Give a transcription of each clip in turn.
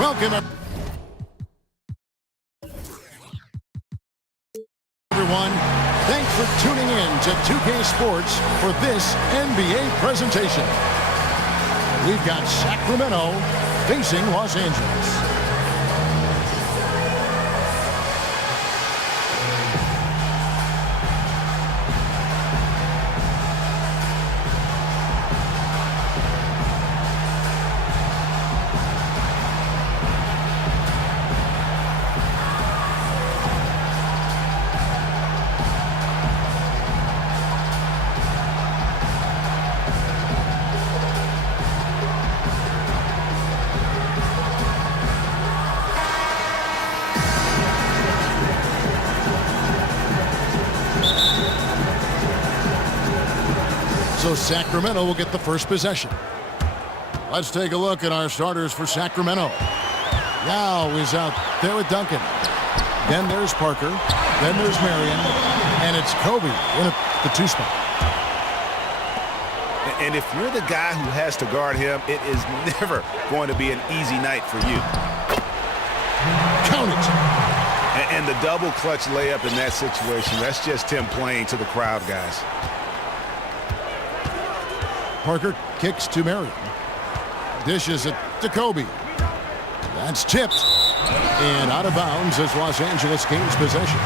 Welcome, everyone. Thanks for tuning in to 2K Sports for this NBA presentation. We've got Sacramento facing Los Angeles. So Sacramento will get the first possession. Let's take a look at our starters for Sacramento. Yao is out there with Duncan. Then there's Parker. Then there's Marion. And it's Kobe in the 2 spot. And if you're the guy who has to guard him, it is never going to be an easy night for you. Count it. And the double clutch layup in that situation, that's just him playing to the crowd, guys. Parker kicks to Marion. Dishes it to Kobe. That's tipped. And out of bounds as Los Angeles gains possession.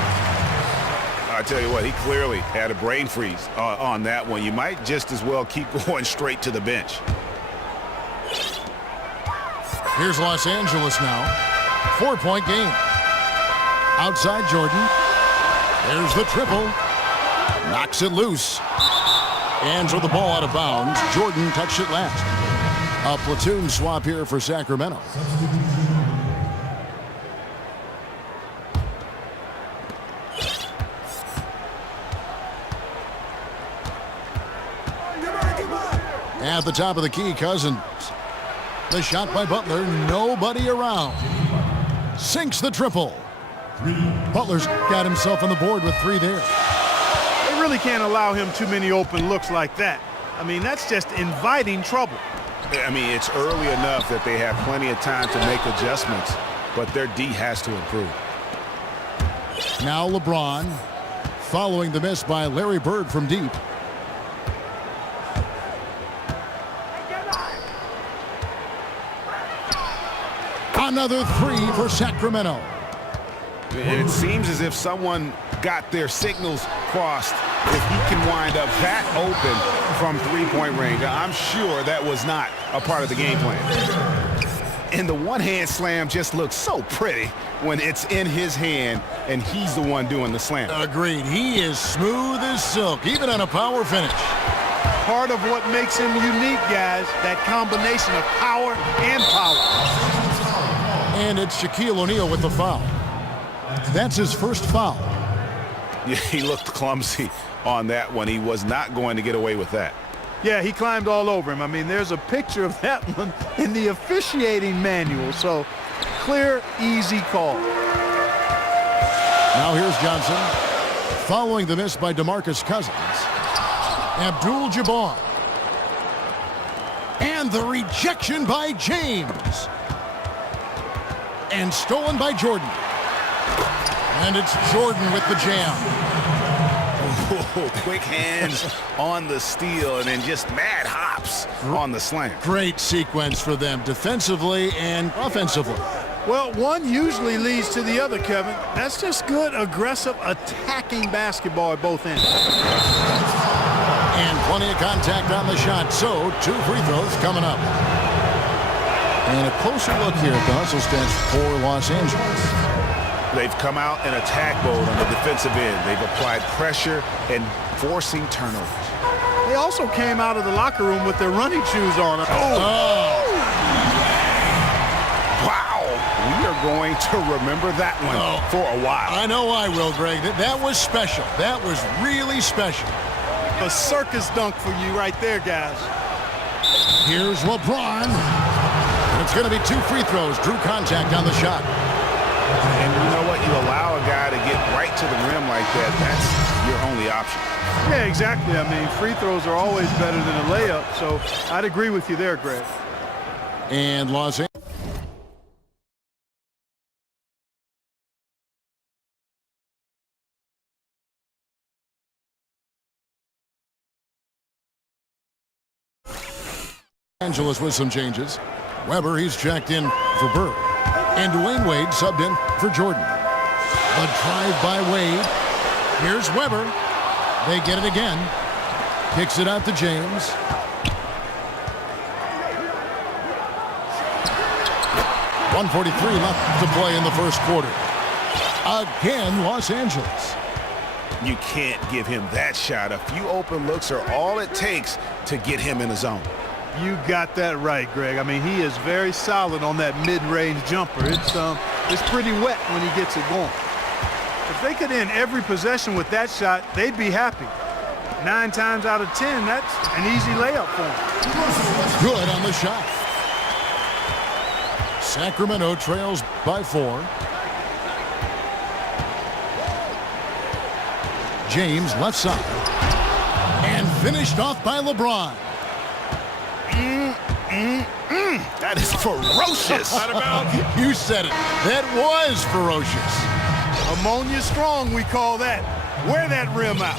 I tell you what, he clearly had a brain freeze on that one. You might just as well keep going straight to the bench. Here's Los Angeles now. 4-point game. Outside Jordan. There's the triple. Knocks it loose. And throw the ball out of bounds. Jordan touched it last. A platoon swap here for Sacramento. At the top of the key, Cousins. The shot by Butler. Nobody around. Sinks the triple. Butler's got himself on the board with 3 there. Really can't allow him too many open looks like that. I mean, that's just inviting trouble. I mean, it's early enough that they have plenty of time to make adjustments, but their D has to improve. Now LeBron, following the miss by Larry Bird from deep. Another 3 for Sacramento. It seems as if someone got their signals crossed if he can wind up that open from 3-point range. I'm sure that was not a part of the game plan. And the one-hand slam just looks so pretty when it's in his hand and he's the one doing the slam. Agreed. He is smooth as silk, even on a power finish. Part of what makes him unique, guys, that combination of power and power. And it's Shaquille O'Neal with the foul. That's his first foul. Yeah, he looked clumsy on that one. He was not going to get away with that. Yeah, he climbed all over him. I mean, there's a picture of that one in the officiating manual. So, clear, easy call. Now here's Johnson. Following the miss by DeMarcus Cousins. Abdul-Jabbar. And the rejection by James. And stolen by Jordan. And it's Jordan with the jam. Oh, quick hands on the steal and then just mad hops on the slam. Great sequence for them defensively and offensively. Well, one usually leads to the other, Kevin. That's just good, aggressive, attacking basketball at both ends. And plenty of contact on the shot, so 2 free throws coming up. And a closer look here at the hustle stats for Los Angeles. They've come out in attack mode on the defensive end. They've applied pressure and forcing turnovers. They also came out of the locker room with their running shoes on. Wow. We are going to remember that one for a while. I know I will, Greg. That was special. That was really special. A circus dunk for you right there, guys. Here's LeBron. It's going to be 2 free throws. Drew contact on the shot. And you know what? You allow a guy to get right to the rim like that. That's your only option. Yeah, exactly. I mean, free throws are always better than a layup. So I'd agree with you there, Greg. And Los Angeles. Angeles with some changes. Weber, he's checked in for Bird. And Dwayne Wade subbed in for Jordan. A drive by Wade. Here's Weber. They get it again. Kicks it out to James. .143 left to play in the first quarter. Again, Los Angeles. You can't give him that shot. A few open looks are all it takes to get him in the zone. You got that right, Greg. I mean, he is very solid on that mid-range jumper. It's pretty wet when he gets it going. If they could end every possession with that shot, they'd be happy. 9 times out of 10, that's an easy layup for him. Good on the shot. Sacramento trails by 4. James left side. And finished off by LeBron. That is ferocious. You said it. That was ferocious. Ammonia strong, we call that. Wear that rim out.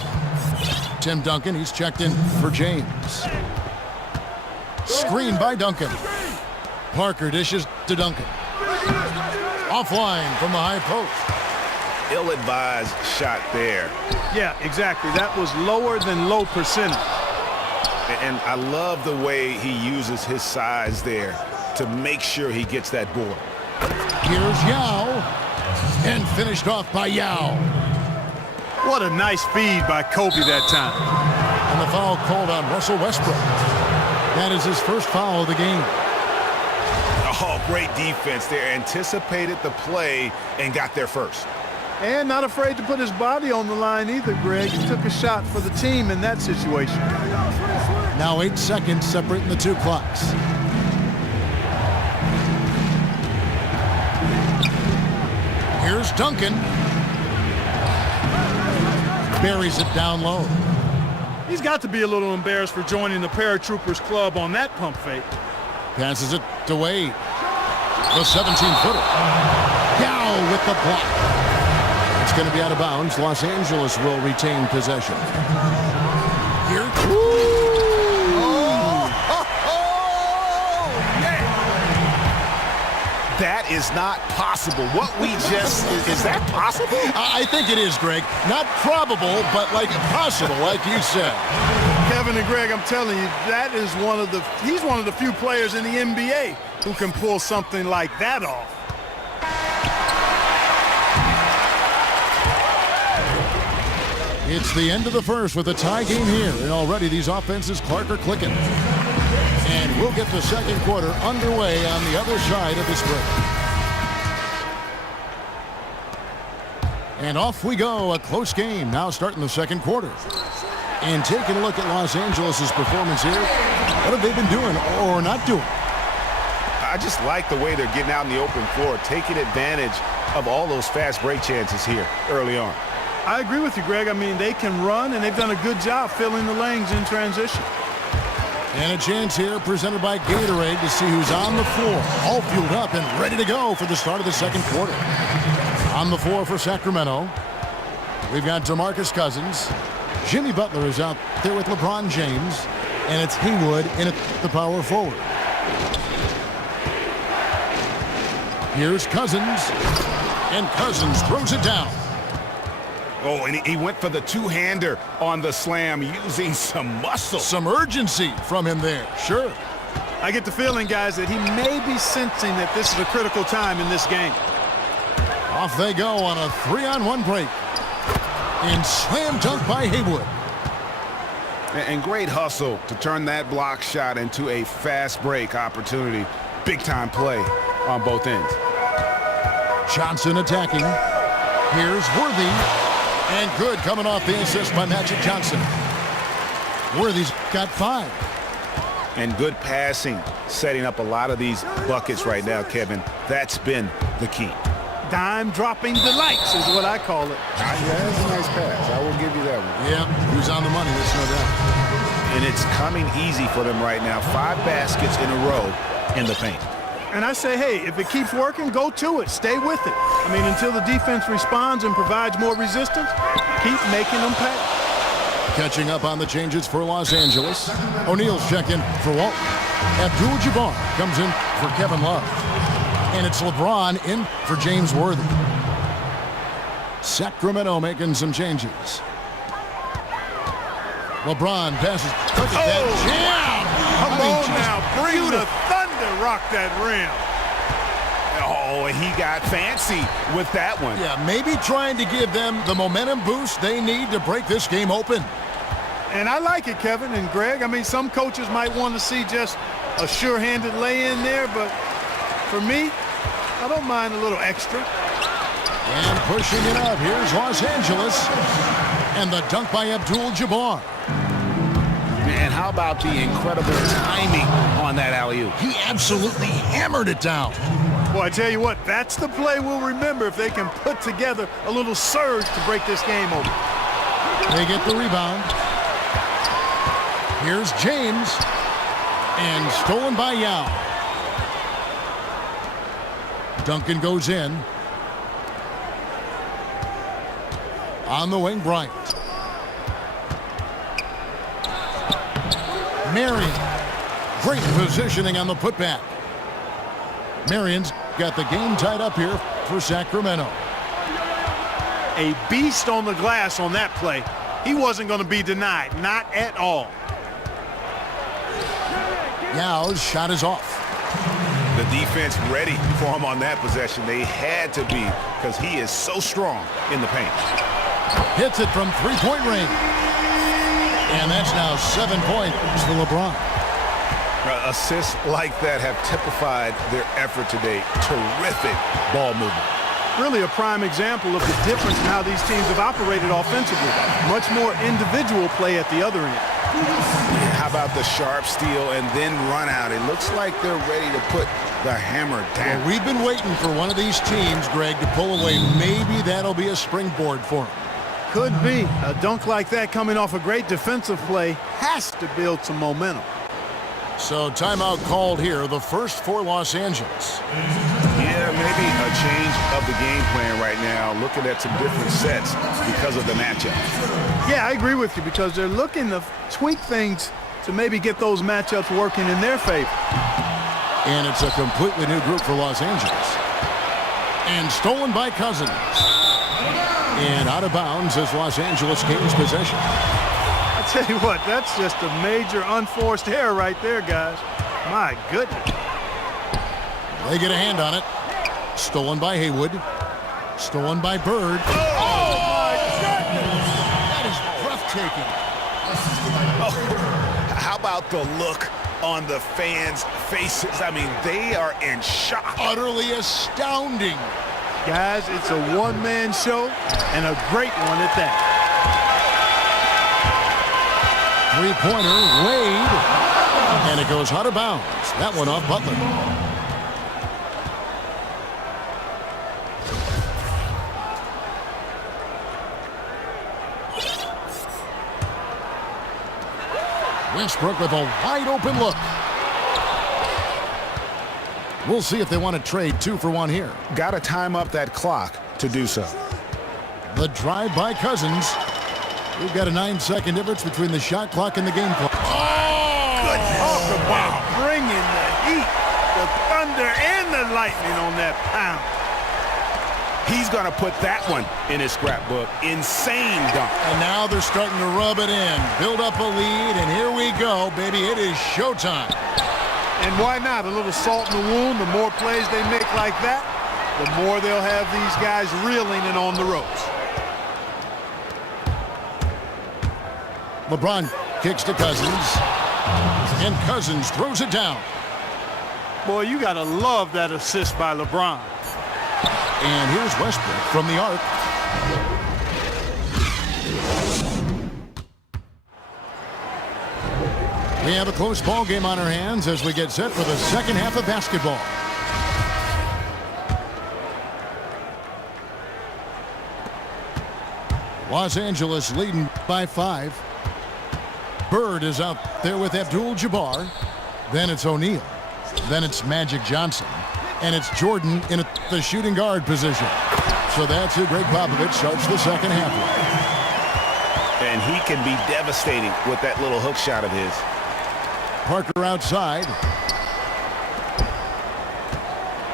Tim Duncan, he's checked in for James. Screen by Duncan. Parker dishes to Duncan. Offline from the high post. Ill-advised shot there. Yeah, exactly. That was lower than low percentage. And I love the way he uses his size there to make sure he gets that board. Here's Yao. And finished off by Yao. What a nice feed by Kobe that time. And the foul called on Russell Westbrook. That is his first foul of the game. Oh, great defense there. Anticipated the play and got there first. And not afraid to put his body on the line either, Greg. He took a shot for the team in that situation. Now 8 seconds separating the two clocks. Here's Duncan. Buries it down low. He's got to be a little embarrassed for joining the Paratroopers club on that pump fake. Passes it to Wade. The 17-footer. Yao with the block. It's going to be out of bounds. Los Angeles will retain possession. Here. That is not possible. What we just, is that possible? I think it is, Greg. Not probable, but like possible, like you said. Kevin and Greg, I'm telling you, that is he's one of the few players in the NBA who can pull something like that off. It's the end of the first with a tie game here, and already these offenses, Clark, are clicking. And we'll get the second quarter underway on the other side of this break. And off we go, a close game now starting the second quarter. And taking a look at Los Angeles' performance here, what have they been doing or not doing? I just like the way they're getting out in the open floor, taking advantage of all those fast break chances here early on. I agree with you, Greg. I mean, they can run, and they've done a good job filling the lanes in transition. And a chance here presented by Gatorade to see who's on the floor, all fueled up and ready to go for the start of the second quarter. On the floor for Sacramento, we've got DeMarcus Cousins. Jimmy Butler is out there with LeBron James, and it's Haywood in at the power forward. Here's Cousins, and Cousins throws it down. Oh, and he went for the two-hander on the slam using some muscle. Some urgency from him there, sure. I get the feeling, guys, that he may be sensing that this is a critical time in this game. Off they go on a 3-on-1 break. And slam dunk by Haywood. And great hustle to turn that block shot into a fast break opportunity. Big-time play on both ends. Johnson attacking. Here's Worthy. And good coming off the assist by Magic Johnson. Worthy's got 5. And good passing, setting up a lot of these buckets right now, Kevin. That's been the key. Dime-dropping delights is what I call it. Yeah, that's a nice pass. I will give you that one. Yeah, who's on the money, there's no doubt. And it's coming easy for them right now. 5 baskets in a row in the paint. And I say, hey, if it keeps working, go to it. Stay with it. I mean, until the defense responds and provides more resistance, keep making them pay. Catching up on the changes for Los Angeles. O'Neal's checking for Walton. Abdul-Jabbar comes in for Kevin Love. And it's LeBron in for James Worthy. Sacramento making some changes. LeBron passes. Look at that jam. Come on now, bring the thunder, rock that rim. Oh, he got fancy with that one. Yeah, maybe trying to give them the momentum boost they need to break this game open. And I like it, Kevin and Greg. I mean, some coaches might want to see just a sure-handed lay-in there, but for me, I don't mind a little extra. And pushing it up, here's Los Angeles. And the dunk by Abdul-Jabbar. And how about the incredible timing on that alley-oop? He absolutely hammered it down. Boy, I tell you what, that's the play we'll remember if they can put together a little surge to break this game open. They get the rebound. Here's James. And stolen by Yao. Duncan goes in. On the wing, Bryant. Marion. Great positioning on the putback. Marion's got the game tied up here for Sacramento. A beast on the glass on that play. He wasn't going to be denied, not at all. Yao's shot is off. The defense ready for him on that possession. They had to be because he is so strong in the paint. Hits it from three-point range. And that's now 7 points for LeBron. Assists like that have typified their effort today. Terrific ball movement. Really a prime example of the difference in how these teams have operated offensively. Much more individual play at the other end. How about the sharp steal and then run out? It looks like they're ready to put the hammer down. Well, we've been waiting for one of these teams, Greg, to pull away. Maybe that'll be a springboard for them. Could be. A dunk like that coming off a great defensive play has to build some momentum. So timeout called here, the first for Los Angeles. Yeah, maybe a change of the game plan right now, looking at some different sets because of the matchup. Yeah, I agree with you because they're looking to tweak things to maybe get those matchups working in their favor. And it's a completely new group for Los Angeles. And stolen by Cousins. And out of bounds as Los Angeles gains possession. I tell you what, that's just a major unforced error right there, guys. My goodness. They get a hand on it. Stolen by Haywood. Stolen by Bird. Oh, my goodness! That is breathtaking. Oh, how about the look on the fans' faces? I mean, they are in shock. Utterly astounding. Guys, it's a one-man show and a great one at that. Three-pointer, Wade. And it goes out of bounds. That one off Butler. Westbrook with a wide-open look. We'll see if they want to trade 2 for 1 here. Got to time up that clock to do so. The drive by Cousins. We've got a 9-second difference between the shot clock and the game clock. Oh! Good talk about bringing the heat, the thunder, and the lightning on that pound. He's going to put that one in his scrapbook. Insane dunk. And now they're starting to rub it in. Build up a lead, and here we go, baby. It is showtime. And why not? A little salt in the wound. The more plays they make like that, the more they'll have these guys reeling and on the ropes. LeBron kicks to Cousins. And Cousins throws it down. Boy, you got to love that assist by LeBron. And here's Westbrook from the arc. We have a close ball game on our hands as we get set for the second half of basketball. Los Angeles leading by 5. Bird is out there with Abdul-Jabbar. Then it's O'Neal. Then it's Magic Johnson. And it's Jordan in the shooting guard position. So that's who Greg Popovich starts the second half with. And he can be devastating with that little hook shot of his. Parker outside.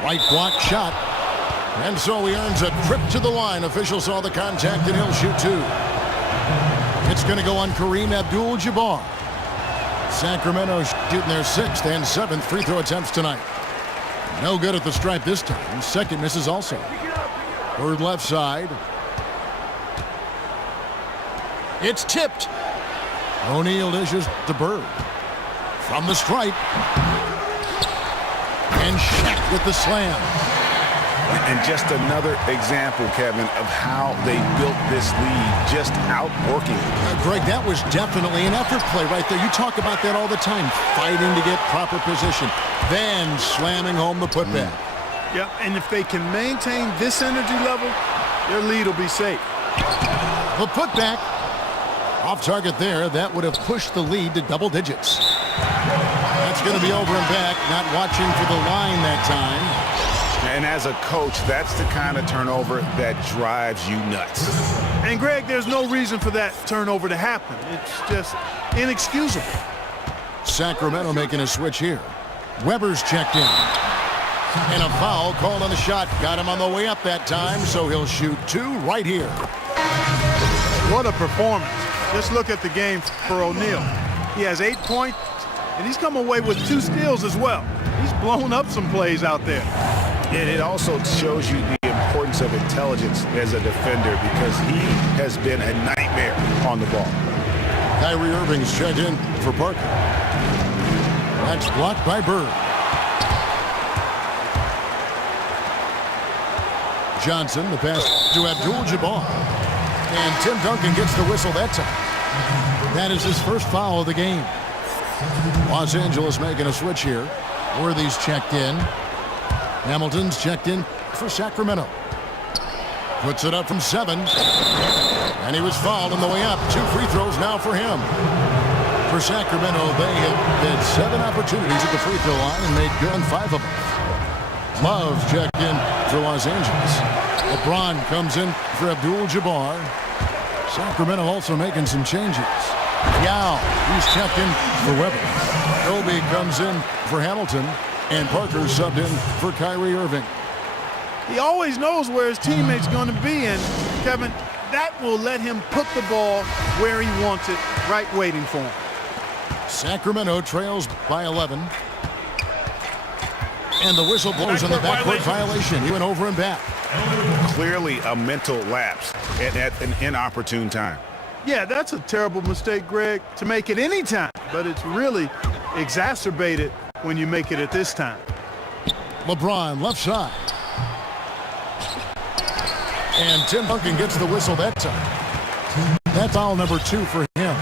Right block shot. And so he earns a trip to the line. Official saw the contact and he'll shoot two. It's going to go on Kareem Abdul-Jabbar. Sacramento shooting their 6th and 7th free throw attempts tonight. No good at the stripe this time. Second misses also. Bird left side. It's tipped. O'Neal dishes to Bird. From the stripe. And Shaq with the slam. And just another example, Kevin, of how they built this lead, just outworking. Greg, that was definitely an effort play right there. You talk about that all the time, fighting to get proper position, then slamming home the putback. Yeah, and if they can maintain this energy level, their lead will be safe. The putback off target there. That would have pushed the lead to double digits. That's going to be over and back, not watching for the line that time. And as a coach, that's the kind of turnover that drives you nuts. And, Greg, there's no reason for that turnover to happen. It's just inexcusable. Sacramento making a switch here. Weber's checked in. And a foul called on the shot. Got him on the way up that time, so he'll shoot two right here. What a performance. Just look at the game for O'Neal. He has 8 points, and he's come away with 2 steals as well. He's blown up some plays out there. And it also shows you the importance of intelligence as a defender because he has been a nightmare on the ball. Kyrie Irving's checked in for Parker. That's blocked by Bird. Johnson, the pass to Abdul-Jabbar. And Tim Duncan gets the whistle that time. That is his first foul of the game. Los Angeles making a switch here. Worthy's checked in. Hamilton's checked in for Sacramento. Puts it up from 7. And he was fouled on the way up. 2 free throws now for him. For Sacramento, they have had 7 opportunities at the free throw line and made good on 5 of them. Love checked in for Los Angeles. LeBron comes in for Abdul-Jabbar. Sacramento also making some changes. Yao, he's checked in for Weber. Kobe comes in for Hamilton. And Parker subbed in for Kyrie Irving. He always knows where his teammate's going to be, and, Kevin, that will let him put the ball where he wants it, right waiting for him. Sacramento trails by 11. And the whistle blows on the backcourt violation. He went over and back. Clearly a mental lapse at an inopportune time. Yeah, that's a terrible mistake, Greg, to make it any time, but it's really exacerbated when you make it at this time. LeBron left side. And Tim Duncan gets the whistle that time. That's foul number 2 for him.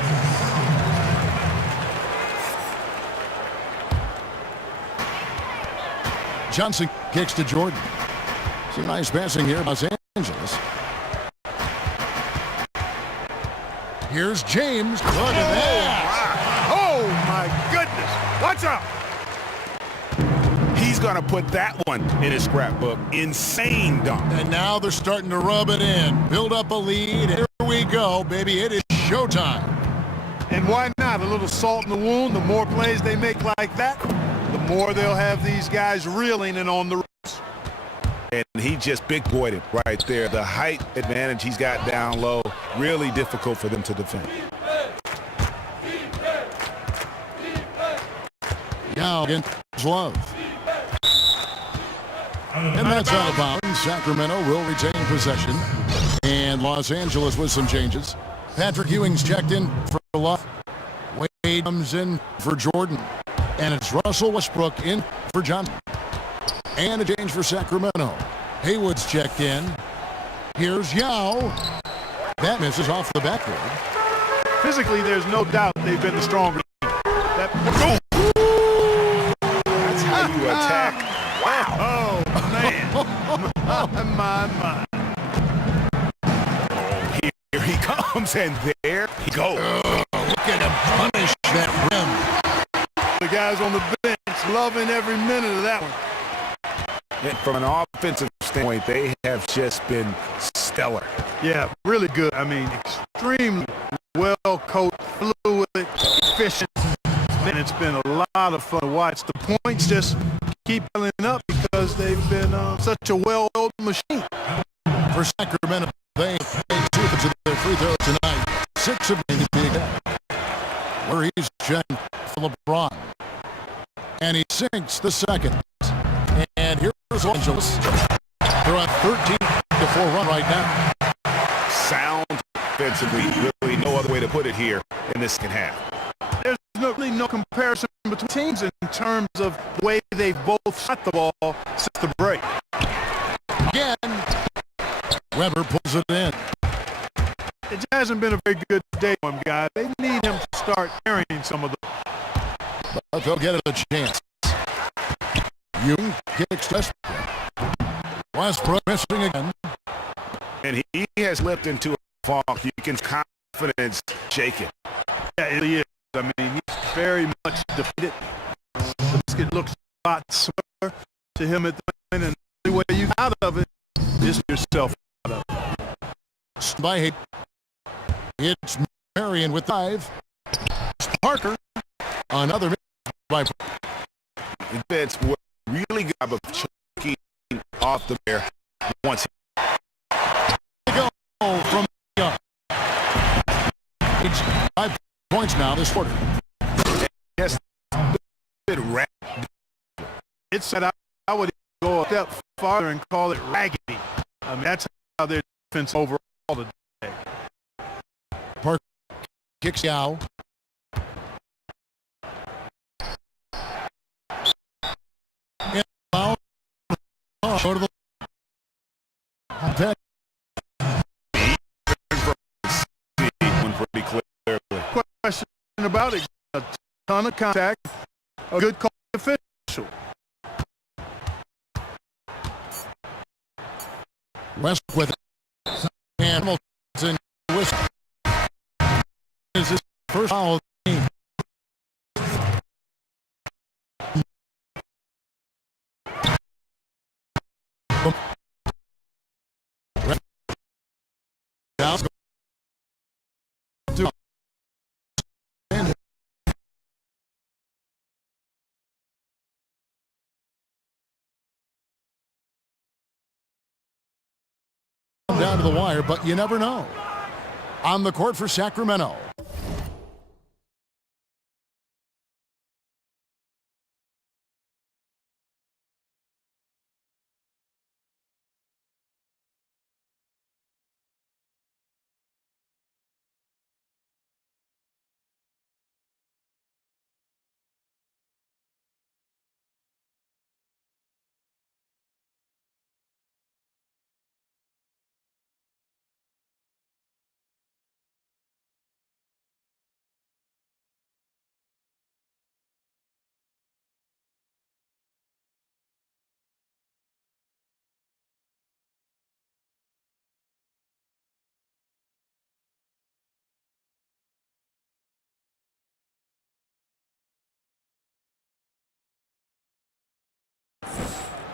Johnson kicks to Jordan. Some nice passing here in Los Angeles. Here's James. Look at that. Oh, my goodness. Watch out. He's going to put that one in his scrapbook. Insane dunk. And now they're starting to rub it in. Build up a lead. Here we go, baby. It is showtime. And why not? A little salt in the wound. The more plays they make like that, the more they'll have these guys reeling and on the ropes. And he just big boyed it right there. The height advantage he's got down low, really difficult for them to defend. Now against Love. And that's out of bounds. Sacramento will retain possession. And Los Angeles with some changes. Patrick Ewing's checked in for Love. Wade comes in for Jordan. And it's Russell Westbrook in for Johnson. And a change for Sacramento. Haywood's checked in. Here's Yao. That misses off the backboard. Physically, there's no doubt they've been the stronger team. That's how you attack. Wow. Oh, man. my. Here he comes, and there he goes. Look at him punish that rim. The guys on the bench loving every minute of that one. And from an offensive standpoint, they have just been stellar. Yeah, really good. I mean, extremely well coached, fluid, efficient. Man, it's been a lot of fun to watch. The points just keep piling up because they've been a well-oiled machine. For Sacramento, they made 2 of their free throws tonight. 6 of them to be again. Where he's checking for LeBron. And he sinks the second. And here's Los Angeles. They're on 13-4 run right now. Sound offensively, really no other way to put it here in this second half. There's really no comparison between teams in terms of the way they've both shot the ball since the break. Again, Weber pulls it in. It hasn't been a very good day for him, guys. They need him to start carrying some of the. But they'll get it a chance. Young kicks Westbrook. Westbrook missing again. And he has slipped into a fog. You can confidence shaking. Yeah, it really is. I mean, he's very much defeated. The basket looks a lot smaller to him at the moment, and the only way you get out of it is yourself out of it. By Hayden. It's Marion with 5. Parker. Another by Defense really good job of choking off the bear once. Go from Young. It's 5 points now this quarter. Yes, It's set. I would go a step farther and call it raggedy. I mean, that's how their defense overall today. Parker kicks Yao. Go to the pretty clearly. Question about it. A ton of contact. A good call official. West with it. And Hamilton with is his first foul of the game. Down to the wire, but you never know. On the court for Sacramento.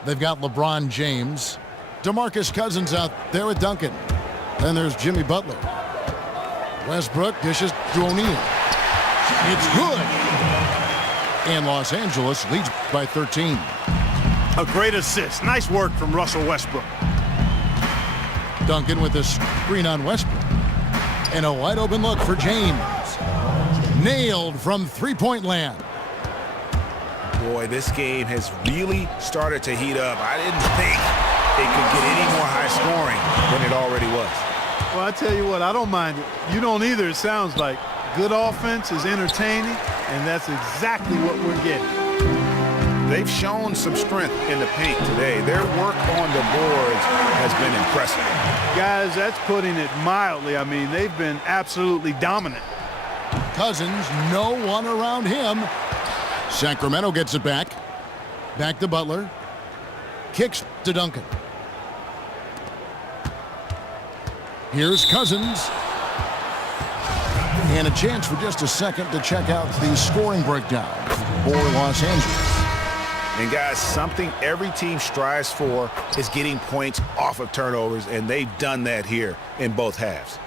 They've got LeBron James. DeMarcus Cousins out there with Duncan. Then there's Jimmy Butler. Westbrook dishes to O'Neal. It's good. And Los Angeles leads by 13. A great assist. Nice work from Russell Westbrook. Duncan with a screen on Westbrook. And a wide open look for James. Nailed from three-point land. Boy, this game has really started to heat up. I didn't think it could get any more high scoring than it already was. Well, I tell you what, I don't mind it. You don't either, it sounds like. Good offense is entertaining, and that's exactly what we're getting. They've shown some strength in the paint today. Their work on the boards has been impressive. Guys, that's putting it mildly. I mean, they've been absolutely dominant. Cousins, no one around him. Sacramento gets it back. Back to Butler. Kicks to Duncan. Here's Cousins. And a chance for just a second to check out the scoring breakdown for Los Angeles. And guys, something every team strives for is getting points off of turnovers, and they've done that here in both halves.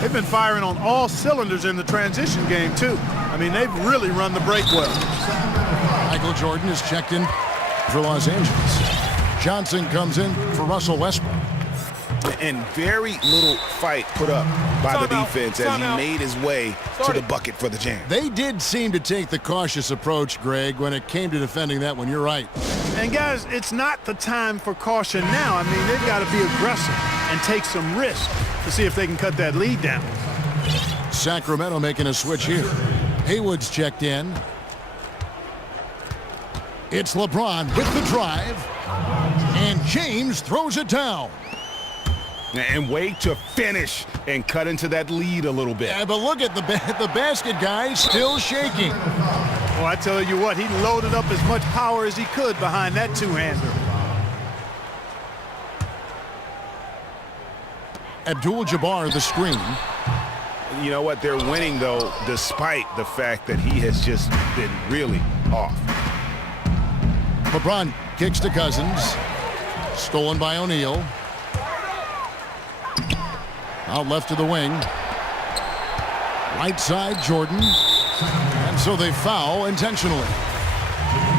They've been firing on all cylinders in the transition game, too. I mean, they've really run the break well. Michael Jordan is checked in for Los Angeles. Johnson comes in for Russell Westbrook. And very little fight put up by the defense as he made his way to the bucket for the jam. They did seem to take the cautious approach, Greg, when it came to defending that one. You're right. And, guys, it's not the time for caution now. I mean, they've got to be aggressive and take some risk to see if they can cut that lead down. Sacramento making a switch here. Haywood's checked in. It's LeBron with the drive. And James throws it down. And wait to finish and cut into that lead a little bit. Yeah, but look at the basket guy still shaking. Well, I tell you what, he loaded up as much power as he could behind that two-hander. Abdul-Jabbar the screen. You know what? They're winning, though, despite the fact that he has just been really off. LeBron kicks to Cousins. Stolen by O'Neal. Out left to the wing. Right side, Jordan. And so they foul intentionally.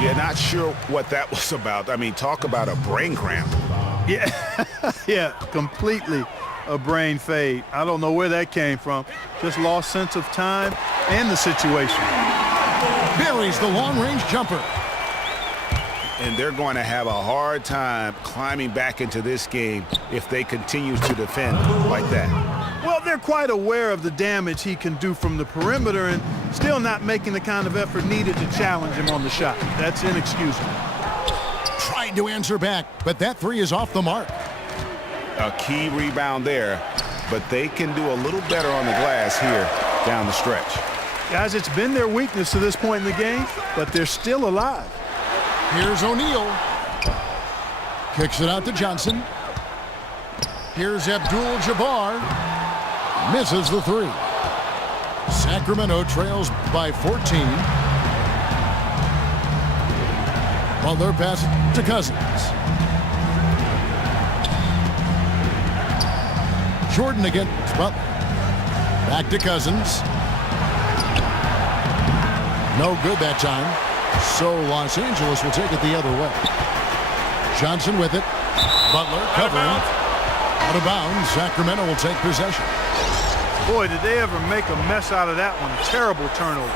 Yeah, not sure what that was about. I mean, talk about a brain cramp. Yeah, yeah, completely a brain fade. I don't know where that came from. Just lost sense of time and the situation. Buries the long-range jumper. And they're going to have a hard time climbing back into this game if they continue to defend like that. Well, they're quite aware of the damage he can do from the perimeter and still not making the kind of effort needed to challenge him on the shot. That's inexcusable. Tried to answer back, but that three is off the mark. A key rebound there, but they can do a little better on the glass here down the stretch. Guys, it's been their weakness to this point in the game, but they're still alive. Here's O'Neal. Kicks it out to Johnson. Here's Abdul-Jabbar. Misses the three. Sacramento trails by 14. Butler pass to Cousins. Jordan against Butler. Back to Cousins. No good that time. So Los Angeles will take it the other way. Johnson with it. Butler covering. Out of bounds. Sacramento will take possession. Boy, did they ever make a mess out of that one. Terrible turnover.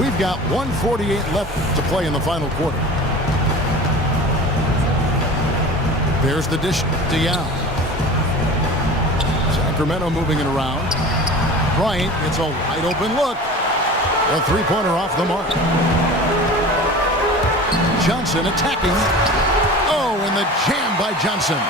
We've got 1:48 left to play in the final quarter. There's the dish to Young. Sacramento moving it around. Bryant gets a wide open look. A three-pointer off the mark. Johnson attacking. Oh, and the jam by Johnson.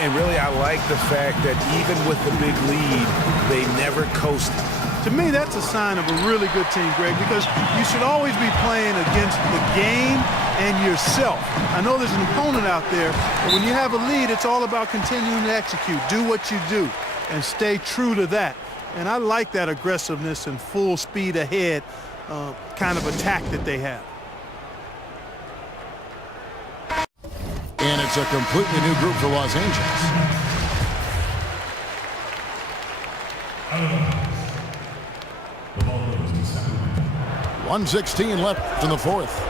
And really, I like the fact that even with the big lead, they never coasted. To me, that's a sign of a really good team, Greg, because you should always be playing against the game and yourself. I know there's an opponent out there, but when you have a lead, it's all about continuing to execute. Do what you do and stay true to that. And I like that aggressiveness and full speed ahead kind of attack that they have. And it's a completely new group for Los Angeles. 1:16 left in the fourth.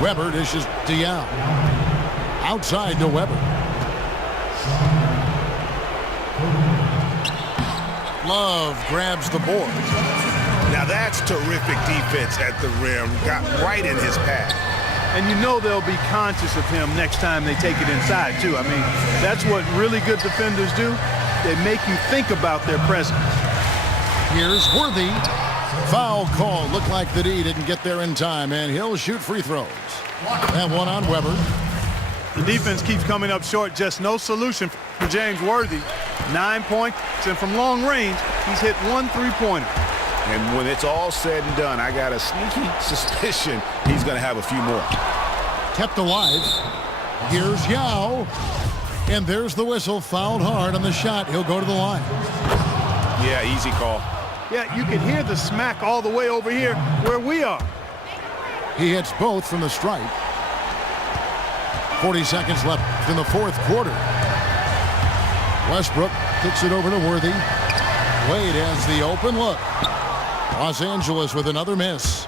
Weber dishes to Young. Outside to Weber. Love grabs the board. Now that's terrific defense at the rim. Got right in his path. And you know they'll be conscious of him next time they take it inside, too. I mean, that's what really good defenders do. They make you think about their presence. Here's Worthy. Foul call. Looked like the D didn't get there in time, and he'll shoot free throws. That one on Weber. The defense keeps coming up short. Just no solution for James Worthy. 9 points, and from long range, he's hit 1 3-pointer. And when it's all said and done, I got a sneaky suspicion he's going to have a few more. Kept alive. Here's Yao. And there's the whistle. Fouled hard on the shot. He'll go to the line. Yeah, easy call. Yeah, you can hear the smack all the way over here where we are. He hits both from the stripe. 40 seconds left in the fourth quarter. Westbrook kicks it over to Worthy. Wade has the open look. Los Angeles with another miss.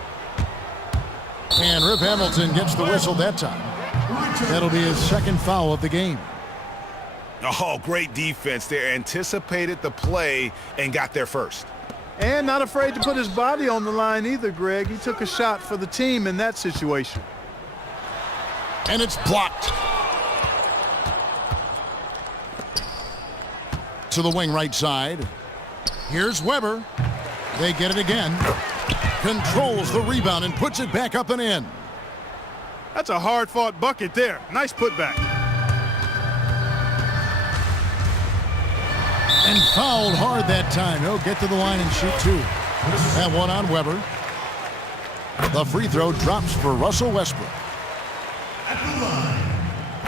And Rip Hamilton gets the whistle that time. That'll be his second foul of the game. Oh, great defense there. Anticipated the play and got there first. And not afraid to put his body on the line either, Greg. He took a shot for the team in that situation. And it's blocked. To the wing right side. Here's Weber. They get it again. Controls the rebound and puts it back up and in. That's a hard-fought bucket there. Nice putback. And fouled hard that time. He'll get to the line and shoot two. That one on Weber. The free throw drops for Russell Westbrook.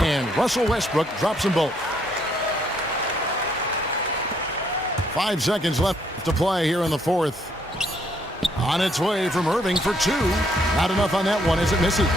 And Russell Westbrook drops them both. 5 seconds left to play here in the fourth. On its way from Irving for two. Not enough on that one as it misses.